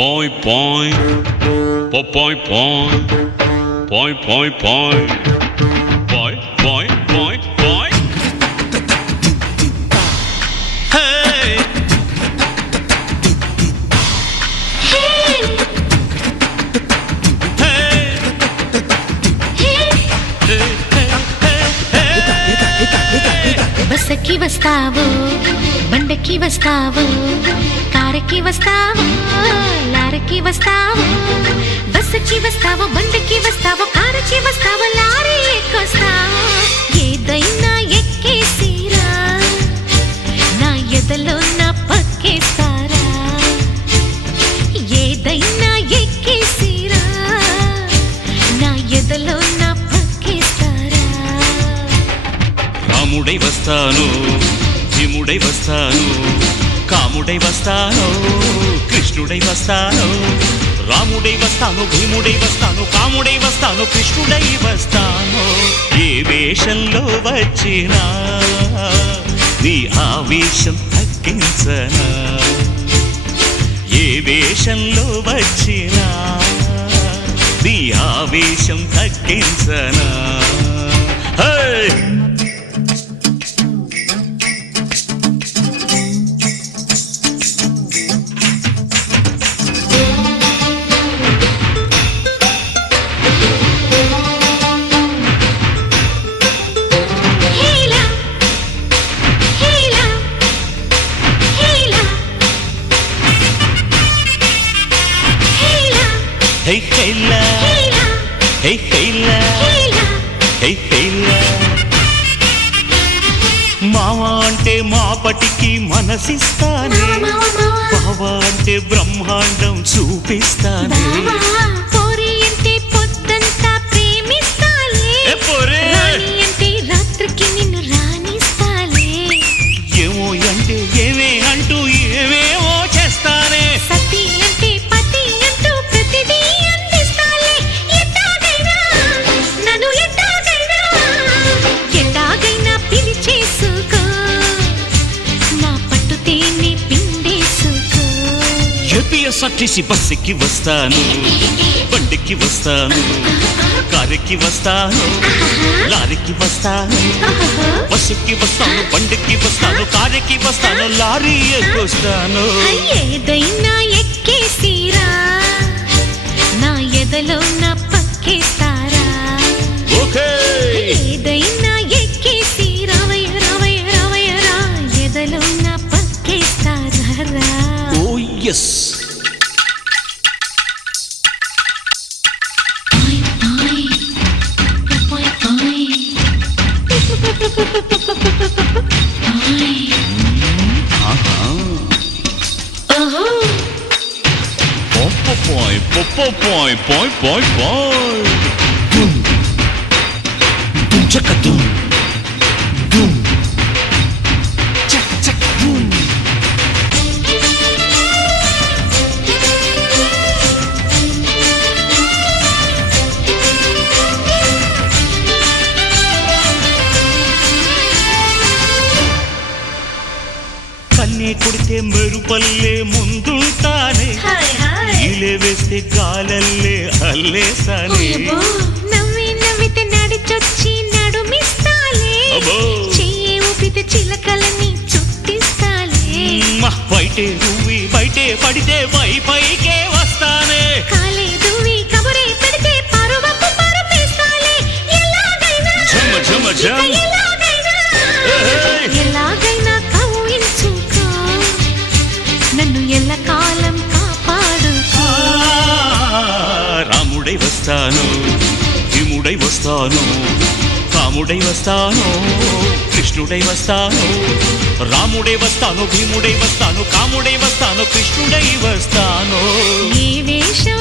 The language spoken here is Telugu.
Boy, boy, boy, boy, boy, boy, boy, boy, boy, boy, boy. Hey, Hey, hey, బస్సుకి వస్తావు, బండకి వస్తావు, కారుకి వస్తావు, లారీకి వస్తావు. బస్సుకి వస్తావు, బండకి వస్తావు, కారుకి వస్తావు, లారీ ఎక్కొస్తావు. ఏదైనా ఎక్కేసిరా, నా ఎదలో నా పక్కేస్తారా. ఏదైనా ఎక్కేసిరా, నా ఎదలో నా పక్కేస్తారా. రాముడై వస్తాను, భీముడై వస్తాను, కాముడై వస్తాను, కృష్ణుడై వస్తాను. రాముడై వస్తాను, భీముడై వస్తాను, కాముడై వస్తాను, కృష్ణుడై వస్తాను. ఏ వేషంలో వచ్చినా నీ ఆవేశం తగ్గించనా. ఏ వేషంలో వచ్చినా నీ ఆవేశం తగ్గించనా. హే హేలా హేలా హేలా హేలా హే హేలా, హేలా హే హేలా, హేలా. హే హేలా. మామ అంటే మాపటికి మనసిస్తానే, మావా మావా బావ అంటే బ్రహ్మాండం చూపిస్తానే. బావా పోరి అంటే పొద్దంతా ప్రేమిస్తాలే. ఏ పోరే, రాణి అంటే రాత్రికి నిన్ను రాణిస్తాలే. ఏమో అంటే ఏమే అంటూ ఏమేమో చేస్తానే. సతి అంటే పతి అంటూ ప్రతిదీ అందిస్తాలే. ఎట్టాగైనా నన్ను ఎట్టాగైనా పిలిచేసుకో, నా పట్టు తేనె పిండేసుకో. ఏపీఎస్ఆర్టీసీ బస్సుకి వస్తాను, బండికి వస్తాను, కారుకి వస్తాను, లారీకి వస్తాను. బస్సుకి వస్తాను, బండికి వస్తాను, కారుకి వస్తాను, లారీ ఎక్కొస్తాను. ఏదైనా ఎక్కేసిరా, నా ఎదలో నా పక్కేస్తారా. ఓకే ఏదైనా ఎక్కేసి రావయ్య రావయ్య రావయ్య రా, ఎదలో నా పక్కేస్తారా. ఓ yes. Boy, boy, boy, boy, boy, boy. Dum, dum, chaka, dum, dum, chak, chak, dum. కన్నే కొడితే మెరుపల్లే ముందుంటానే, ఈలే వేస్తే గాలల్లే అల్లేసానే. నవ్వి నవ్వితే నడిచొచ్చి నడుమిస్తాలే. అబ్బో. చెయ్యి ఊపితే చిలకలని చుట్టిస్తాలే. బయటే నువ్వి బయటే పడితే పైకే వస్తానే. కాలే దువ్వి కబురే పెడితే పరువపు పరుపేస్తాలే. ఎలాగైనా ఝమ ఝమ ఝమ్. ఎలాగైనా ఏయ్. ఎలాగైనా కవ్వించుకో, నన్ను ఎల్లకాలం కాపాడుకో. రాముడై వస్తాను, భీముడై వస్తాను, కాముడై వస్తాను, కృష్ణుడై వస్తాను. రాముడై వస్తాను, భీముడై వస్తాను, కాముడై వస్తాను, కృష్ణుడై వస్తాను. ఏ వేషం